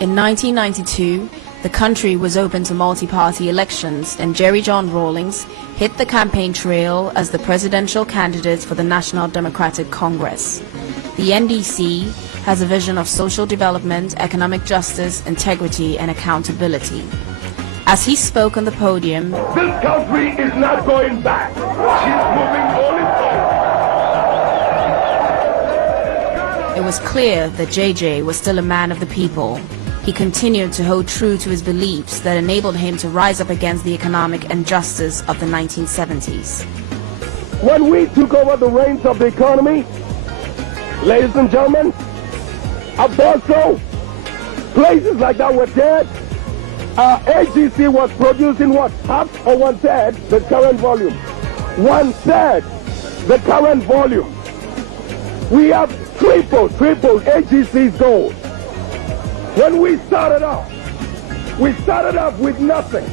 In 1992, the country was open to multi-party elections and Jerry John Rawlings hit the campaign trail as the presidential candidate for the National Democratic Congress. The NDC has a vision of social development, economic justice, integrity, and accountability. As he spoke on the podium, this country is not going back. She's moving only forward. It was clear that JJ was still a man of the people. He continued to hold true to his beliefs that enabled him to rise up against the economic injustice of the 1970s. When we took over the reins of the economy, ladies and gentlemen, I thought so. Places like that were dead. AGC was producing what? Half or one-third the current volume. One-third the current volume. We have triple AGC's goals. When we started off with nothing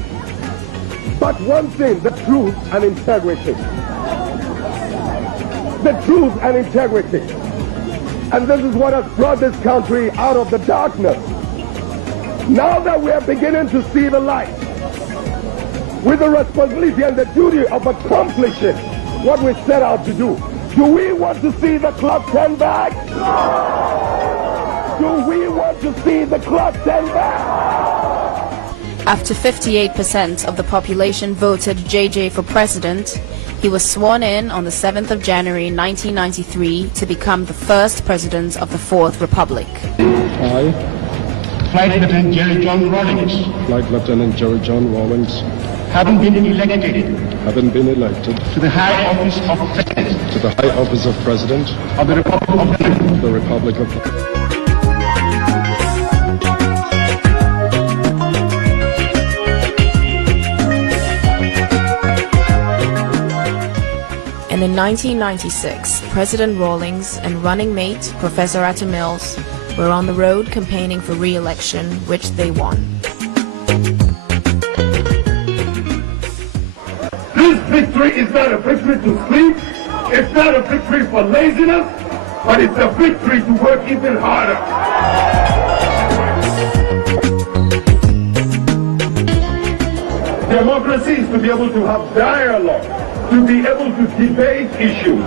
but one thing, the truth and integrity. The truth and integrity. And this is what has brought this country out of the darkness. Now that we are beginning to see the light, with the responsibility and the duty of accomplishing what we set out to do we want to see the clock turn back? Do we want to see the clock turn back? After 58% of the population voted JJ for president, he was sworn in on the 7th of January 1993 to become the first president of the Fourth Republic. I, Flight Lieutenant Jerry John Rawlings, Flight Lieutenant Jerry John Rawlings, having been elected to the high office of President to the high office of President of the Republic of Ghana, the Republic of And in 1996, President Rawlings and running mate Professor Atta Mills were on the road campaigning for re-election, which they won. This victory is not a victory to sleep, it's not a victory for laziness, but it's a victory to work even harder. Democracy is to be able to have dialogue, to be able to debate issues.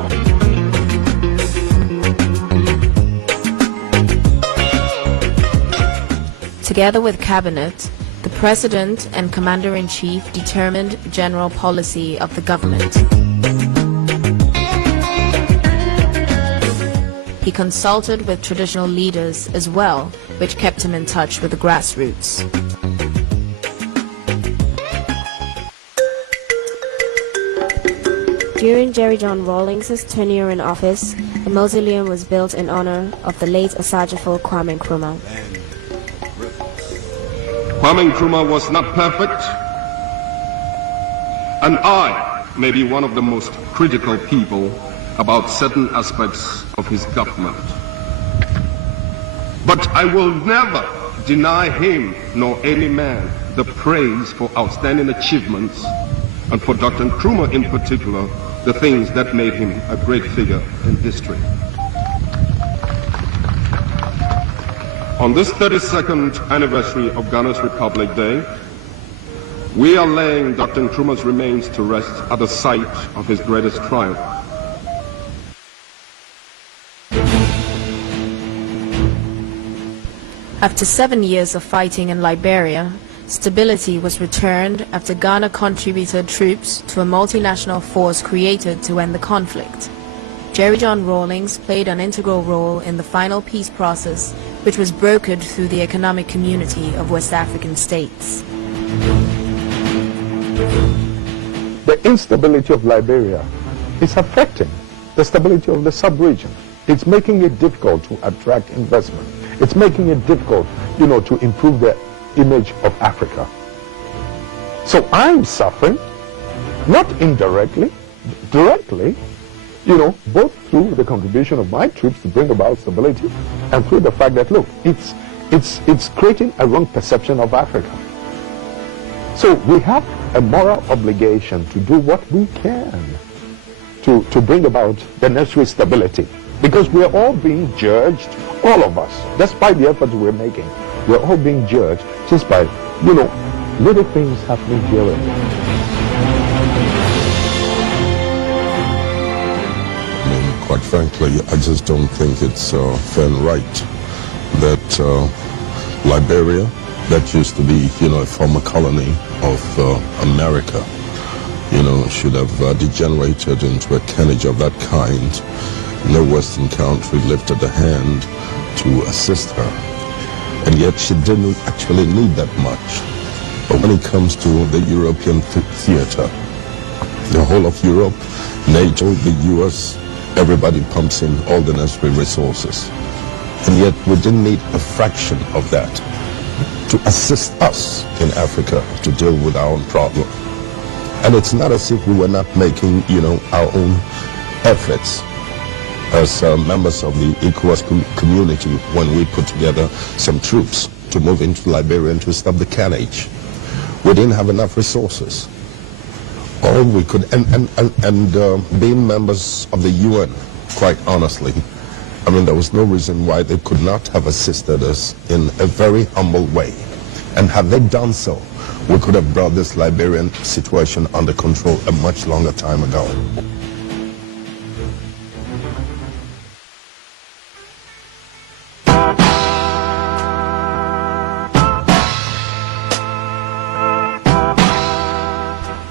Together with Cabinet, the President and Commander-in-Chief determined general policy of the government. He consulted with traditional leaders as well, which kept him in touch with the grassroots. During Jerry John Rawlings' tenure in office, a mausoleum was built in honor of the late Asajafo Kwame Nkrumah. Kwame Nkrumah was not perfect, and I may be one of the most critical people about certain aspects of his government. But I will never deny him nor any man the praise for outstanding achievements, and for Dr. Nkrumah in particular, the things that made him a great figure in history. On this 32nd anniversary of Ghana's Republic Day, we are laying Dr. Nkrumah's remains to rest at the site of his greatest triumph. After 7 years of fighting in Liberia, stability was returned after Ghana contributed troops to a multinational force created to end the conflict. Jerry John Rawlings played an integral role in the final peace process, which was brokered through the economic community of West African states. The instability of Liberia is affecting the stability of the sub-region. It's making it difficult to attract investment. It's making it difficult, to improve the image of Africa. So I'm suffering, not indirectly, directly, both through the contribution of my troops to bring about stability and through the fact that, look, it's creating a wrong perception of Africa. So we have a moral obligation to do what we can to bring about the necessary stability, because we are all being judged, all of us, despite the efforts we're making, We're all being judged just by, little things happening here and there. I mean, quite frankly, I just don't think it's fair and right that Liberia, that used to be, a former colony of America, should have degenerated into a carnage of that kind. No Western country lifted a hand to assist her. And yet she didn't actually need that much. But when it comes to the European theater, the whole of Europe, NATO, the US, everybody pumps in all the necessary resources. And yet we didn't need a fraction of that to assist us in Africa to deal with our own problem. And it's not as if we were not making, our own efforts as members of the ECOWAS community when we put together some troops to move into Liberia and to stop the carnage. We didn't have enough resources. All we could, and being members of the UN, quite honestly, I mean, there was no reason why they could not have assisted us in a very humble way. And had they done so, we could have brought this Liberian situation under control a much longer time ago.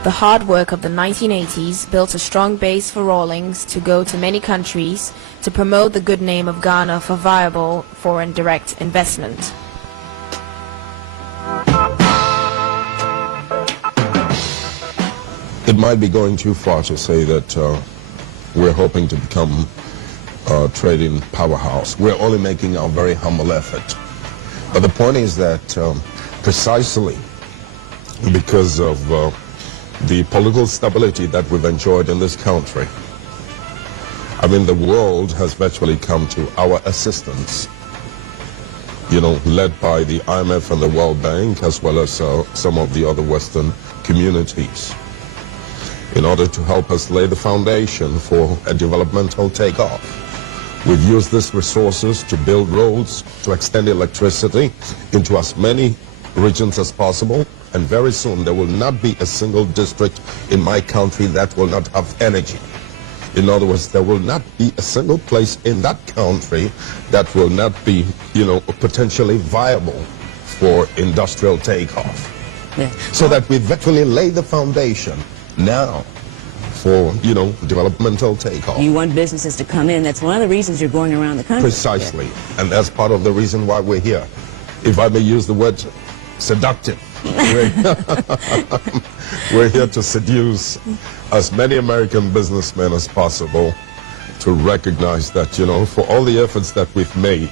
The hard work of the 1980s built a strong base for Rawlings to go to many countries to promote the good name of Ghana for viable foreign direct investment. It might be going too far to say that we're hoping to become a trading powerhouse. We're only making our very humble effort. But the point is that precisely because of the political stability that we've enjoyed in this country, I mean, the world has virtually come to our assistance, led by the IMF and the World Bank, as well as some of the other Western communities, in order to help us lay the foundation for a developmental takeoff. We've used these resources to build roads, to extend electricity into as many regions as possible, and very soon there will not be a single district in my country that will not have energy. In other words, there will not be a single place in that country that will not be, potentially viable for industrial takeoff. Yeah. So that we virtually lay the foundation now for, developmental takeoff. You want businesses to come in. That's one of the reasons you're going around the country. Precisely. Yeah. And that's part of the reason why we're here. If I may use the word seductive. We're here to seduce as many American businessmen as possible to recognize that, for all the efforts that we've made,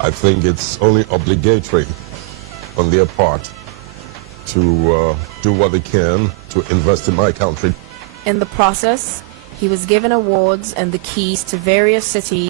I think it's only obligatory on their part to do what they can to invest in my country. In the process, he was given awards and the keys to various cities